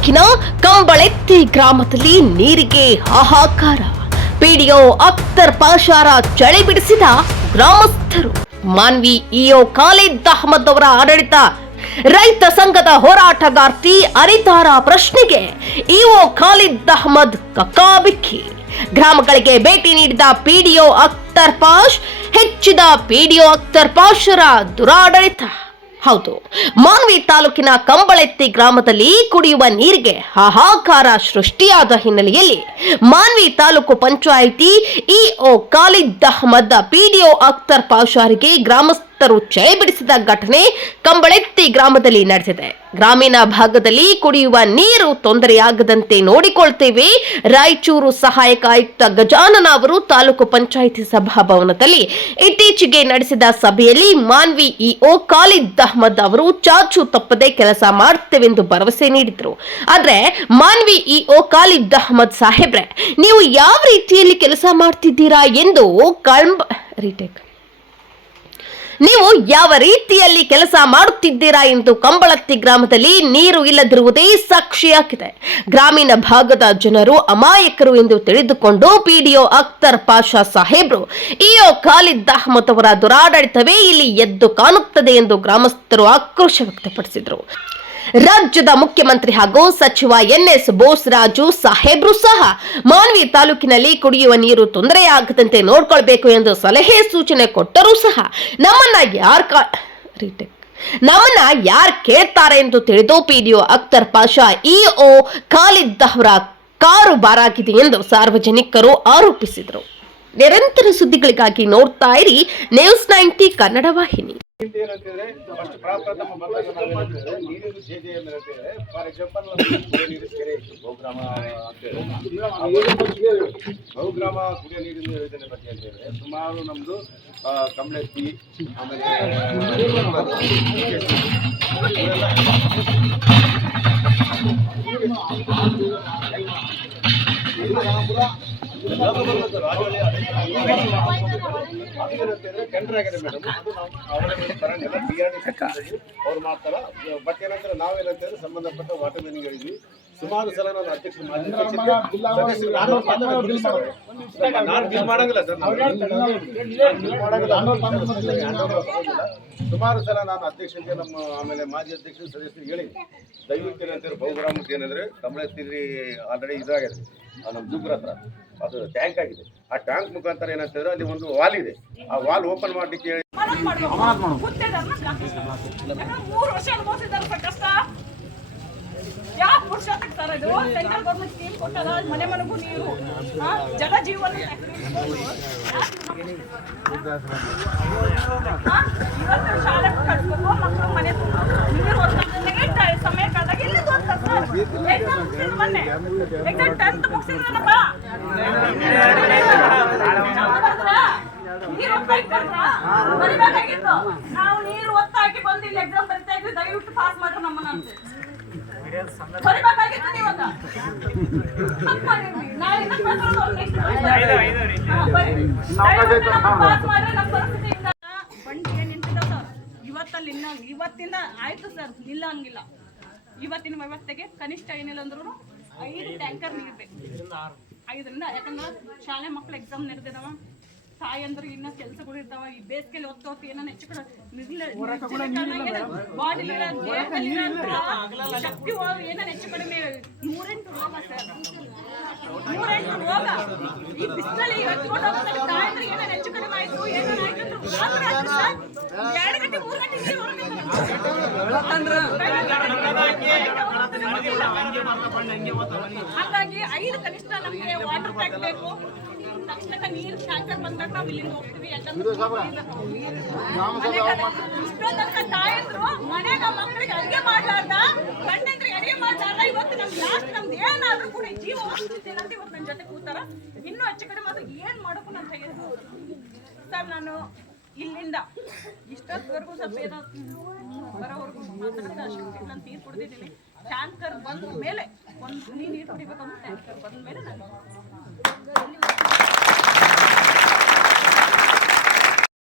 ತಾಲೂಕಿನ ಕಂಬಳೆತ್ತಿ ಗ್ರಾಮದಲ್ಲಿ ನೀರಿಗೆ ಹಾಹಾಕಾರ. ಪಿಡಿಒ ಅಖ್ತರ್ ಪಾಷಾರ ಚಳಿ ಬಿಡಿಸಿದ ಗ್ರಾಮಸ್ಥರು. ಮಾನ್ವಿ ಇಒ ಖಾಲಿದ್ ಅಹಮದ್ ಅವರ ಆಡಳಿತ. ರೈತ ಸಂಘದ ಹೋರಾಟಗಾರ್ತಿ ಅರಿತಾರ ಪ್ರಶ್ನೆಗೆ ಇಒ ಖಾಲಿದ್ ಅಹಮದ್ ಕಕ್ಕಾಬಿಕ್ಕಿ. ಗ್ರಾಮಗಳಿಗೆ ಭೇಟಿ ನೀಡಿದ ಪಿಡಿಒ ಅಖ್ತರ್ ಪಾಷ್, ಹೆಚ್ಚಿದ ಪಿಡಿಒ ಅಖ್ತರ್ ಪಾಷರ ದುರಾಡಳಿತ. ಹೌದು. ಮಾನ್ವಿ ತಾಲೂಕಿನ ಕಂಬಳೆತ್ತಿ ಗ್ರಾಮದಲ್ಲಿ ಕುಡಿಯುವ ನೀರಿಗೆ ಹಾಹಾಕಾರ ಸೃಷ್ಟಿಯಾದ ಹಿನ್ನೆಲೆಯಲ್ಲಿ ಮಾನ್ವಿ ತಾಲೂಕು ಪಂಚಾಯಿತಿ ಇಒ ಖಾಲಿದ್ ಅಹಮದ್ ಪಿಡಿಒ ಅಖ್ತರ್ ಪಾಷಾರಿಗೆ ಗ್ರಾಮಸ್ಥರು ಚೈ ಬಿಡಿಸಿದ ಘಟನೆ ಕಂಬಳೆತ್ತಿ ಗ್ರಾಮದಲ್ಲಿ ನಡೆದಿದೆ ಗ್ರಾಮೀಣ ಭಾಗದಲ್ಲಿ ಕುಡಿಯುವ ನೀರು ತೊಂದರೆಯಾಗದಂತೆ ನೋಡಿಕೊಳ್ತೇವೆ. ರಾಯಚೂರು ಸಹಾಯಕ ಆಯುಕ್ತ ಗಜಾನನ ಅವರು ತಾಲೂಕು ಪಂಚಾಯಿತಿ ಸಭಾಭವನದಲ್ಲಿ ಇತ್ತೀಚೆಗೆ ನಡೆಸಿದ ಸಭೆಯಲ್ಲಿ ಮಾನ್ವಿ ಇಒ ಖಾಲಿದ್ ಅಹಮದ್ ಅವರು ಚಾಚು ತಪ್ಪದೆ ಕೆಲಸ ಮಾಡ್ತೇವೆಂದು ಭರವಸೆ ನೀಡಿದ್ರು. ಆದ್ರೆ ಮಾನ್ವಿ ಇಒ ಖಾಲಿದ್ ಅಹಮದ್ ಸಾಹೇಬ್ರೆ, ನೀವು ಯಾವ ರೀತಿಯಲ್ಲಿ ಕೆಲಸ ಮಾಡ್ತಿದ್ದೀರಾ ಎಂದು ಕಳ್ಂಬ ರೀಟೇಕ್. ನೀವು ಯಾವ ರೀತಿಯಲ್ಲಿ ಕೆಲಸ ಮಾಡುತ್ತಿದ್ದೀರಾ ಎಂದು ಕಂಬಳತ್ತಿ ಗ್ರಾಮದಲ್ಲಿ ನೀರು ಇಲ್ಲದಿರುವುದೇ ಸಾಕ್ಷಿಯಾಗಿದೆ. ಗ್ರಾಮೀಣ ಭಾಗದ ಜನರು ಅಮಾಯಕರು ಎಂದು ತಿಳಿದುಕೊಂಡು ಪಿಡಿಒ ಅಖ್ತರ್ ಪಾಷಾ ಸಾಹೇಬ್ರು ಇಯೋ ಖಾಲಿದ್ ಅಹಮದ್ ಅವರ ದುರಾಡಳಿತವೇ ಇಲ್ಲಿ ಎದ್ದು ಕಾಣುತ್ತದೆ ಎಂದು ಗ್ರಾಮಸ್ಥರು ಆಕ್ರೋಶ ವ್ಯಕ್ತಪಡಿಸಿದರು. ರಾಜ್ಯದ ಮುಖ್ಯಮಂತ್ರಿ ಹಾಗೂ ಸಚಿವ ಎನ್ಎಸ್ ಬೋಸ್ರಾಜು ಸಾಹೇಬ್ರು ಸಹ ಮಾನ್ವಿ ತಾಲೂಕಿನಲ್ಲಿ ಕುಡಿಯುವ ನೀರು ತೊಂದರೆಯಾಗದಂತೆ ನೋಡ್ಕೊಳ್ಬೇಕು ಎಂದು ಸಲಹೆ ಸೂಚನೆ ಕೊಟ್ಟರೂ ಸಹ ನಮ್ಮನ್ನ ಯಾರ್ ನಮ್ಮನ್ನ ಯಾರ್ ಕೇಳ್ತಾರೆ ಎಂದು ತಿಳಿದು ಪಿಡಿಒ ಅಖ್ತರ್ ಪಾಷಾ ಇಒ ಖಾಲಿದ್ ಅವರ ಕಾರು ಬಾರಾಗಿದೆ ಎಂದು ಸಾರ್ವಜನಿಕರು ಆರೋಪಿಸಿದರು. ನಿರಂತರ ಸುದ್ದಿಗಳಿಗಾಗಿ ನೋಡ್ತಾ ಇರಿ ನ್ಯೂಸ್ ನೈಂಟಿ ಕನ್ನಡ ವಾಹಿನಿ. ಏನಂತಂದ್ರೆ ಫಸ್ಟ್ ನಮ್ಮ ಇತ್ತು ಬಹುಗ್ರಾಮ ಅಂತೇಳಿ ಕುಡಿಯೋ ನೀರಿನ ಯೋಜನೆ ಬಗ್ಗೆ ಅಂತ ಹೇಳಿದ್ರೆ ಸುಮಾರು ನಮ್ದು ಆ, ಕಮಲೆತ್ತಿ ಆಮೇಲೆ ಅವರ ಮಾಡ್ತಾರ ಬಟ್ ಏನಂತಾರೆ ನಾವೇನಂತಂದ್ರೆ ಸಂಬಂಧಪಟ್ಟ ವಾಟರ್ ಹೇಳಿದ್ವಿ ಸುಮಾರು ಸಲ ನಾನು ಅಧ್ಯಕ್ಷ ನಾನು ಮಾಡಂಗಿಲ್ಲ ಸರ್. ಸುಮಾರು ಸಲ ನಾನು ಅಧ್ಯಕ್ಷರಿಗೆ ನಮ್ಮ ಆಮೇಲೆ ಮಾಜಿ ಅಧ್ಯಕ್ಷರು ಸದಸ್ಯರು ಹೇಳಿ ದಯವಿಟ್ಟು ಏನಂತಾರೆ ಬಹುಗ್ರಾಮಕ್ಕೆ ಏನಂದ್ರೆ ಕಮಲತ್ತಿರಿ ಆಲ್ರೆಡಿ ಇದಾಗಿದೆ ನಮ್ಮ ಜುಗ್ರ ಹತ್ರ. ಅದು ಟ್ಯಾಂಕ್ ಆಗಿದೆ. ಆ ಟ್ಯಾಂಕ್ ಮುಖಾಂತರ ಏನಂತಂದ್ರೆ ಅಲ್ಲಿ ಒಂದು ವಾಲ್ ಇದೆ. ಆ ವಾಲ್ ಓಪನ್ ಮಾಡ್ಲಿಕ್ಕೆ ಯಾವ ಸೆಂಟ್ರಲ್ ಗೌರ್ಮೆಂಟ್ ಸ್ಕೀಮ್ ಕೊಟ್ಟದ ಮನೆ ಮನೆಗೂ ನೀರು. ಆ, ಜಲ ಜೀವನ ಇವತ್ತು ಮುಗಿಸಿದ್ರು ಮೊನ್ನೆ ಎಕ್ಸಾಮ್ ಟೆಂತ್ ಮುಗಿಸಿದ್ರಲ್ಲಪ್ಪ ನೀರು ಒತ್ತಾಗಿ ಬರ್ತಾ? ಬರಿಬೇಕಾಗಿತ್ತು. ನಾವು ನೀರು ಒತ್ತಾಕಿ ಬಂದು ಇಲ್ಲಿ ಎಕ್ಸಾಮ್ ಬರಿತಾ ಇದ್ವಿ. ದಯವಿಟ್ಟು ಪಾಸ್ ಮಾಡ್ರಿ ನಮ್ಮನ್ನ ಅಂತ. ಬರಿಬೇಕಾಗಿತ್ತು ಇವತ್ತಲ್ಲಿ ಇನ್ನ ಇವತ್ತಿಂದ ಆಯ್ತು ಸರ್ ಇಲ್ಲ ಹಂಗಿಲ್ಲ. ಇವತ್ತಿನ ವ್ಯವಸ್ಥೆಗೆ ಕನಿಷ್ಠ ಏನಿಲ್ಲ ಅಂದ್ರೂ ಐದು ಟ್ಯಾಂಕರ್ ನೀರು ಬೇಕು. ಐದರಿಂದ ಯಾಕಂದ್ರೆ ಶಾಲೆ ಮಕ್ಕಳು ಎಕ್ಸಾಮ್ ನಡೆದಿದಾವ. ಅಂದ್ರೆ ಇನ್ನ ಕೆಲಸಗಳು ಇರ್ತಾವ. ಈ ಬೇಸಿಗೆಲಿ ಹೊತ್ತು ಹೊತ್ತು ಏನೋ ಹೆಚ್ಚು ಕಡೆ ಬಾಡಿ ಶಕ್ತಿ ಹೋಗಿ ಏನೋ ಹೆಚ್ಚು ಕಡಿಮೆ ನೂರೆಂಟು ರೋಗ ಸರ್. ನೂರೆಂಟು ರೋಗ. ಈ ಬಿಸಿಲಲ್ಲಿ ಎತ್ಕೊಂಡು ಹೋಗೋದ್ರಲ್ಲಿ ತಾಯಂದ್ರಿಗೆ ಏನೋ ಹೆಚ್ಚು ಕಡಿಮೆ ಆಯ್ತು ಏನೋ ಆಯ್ತು ಅಂದ್ರೆ. ಎರಡು ಗಂಟೆ ಮೂರು ಗಂಟೆ ಹಾಗಾಗಿ ಐದು ಕನಿಷ್ಠ ನಮಗೆ ವಾಟರ್ ಟ್ಯಾಂಕ್ ಬೇಕು. ತಕ್ಷಣ ನೀರು ಟ್ಯಾಂಕರ್ ಬಂದಾಗ ನಾವು ಇಲ್ಲಿಂದ ಹೋಗ್ತೀವಿ ಯಾಕಂದ್ರೆ ಇಷ್ಟೋ ತನಕ ತಾಯಂದ್ರು ಮನೆಗ ಮಕ್ಕಳಿಗೆ ಅಡುಗೆ ಮಾಡ್ಲಾರ್ದ ಗಂಡಂದ್ರಿಗೆ ಅಡಿಗೆ ಮಾಡ್ಲಾರ್ದ ಇವತ್ತು ನಮ್ಗೆ ಲಾಸ್ಟ್ ನಮ್ದು ಏನಾದ್ರೂ ಕೂಡ ಜೀವ ಅಂತ ಇವತ್ತು ನನ್ನ ಜೊತೆ ಕೂತಾರ. ಇನ್ನೂ ಹೆಚ್ಚು ಕಡಿಮೆ ಅದು ಏನ್ ಮಾಡೋಕು ನನ್ನ ಕೈಯಲ್ಲಿ ಸರ್ ನಾನು ಇಲ್ಲಿಂದ. ಇಷ್ಟೊತ್ತವರೆಗೂ ಸ್ವಲ್ಪ ಏನೋ ಬರೋವರೆಗೂ ಮಾತಾಡಿದ ಶಕ್ತಿ ನಾನು ತೀರ್ ಕುಡ್ದಿದ್ದೀನಿ. ಟ್ಯಾಂಕರ್ ಬಂದ ಮೇಲೆ ಒಂದು ನೀರು ಕುಡಿಬೇಕಂದ್ರೆ ಟ್ಯಾಂಕರ್ ಬಂದ ಮೇಲೆ ನಾನು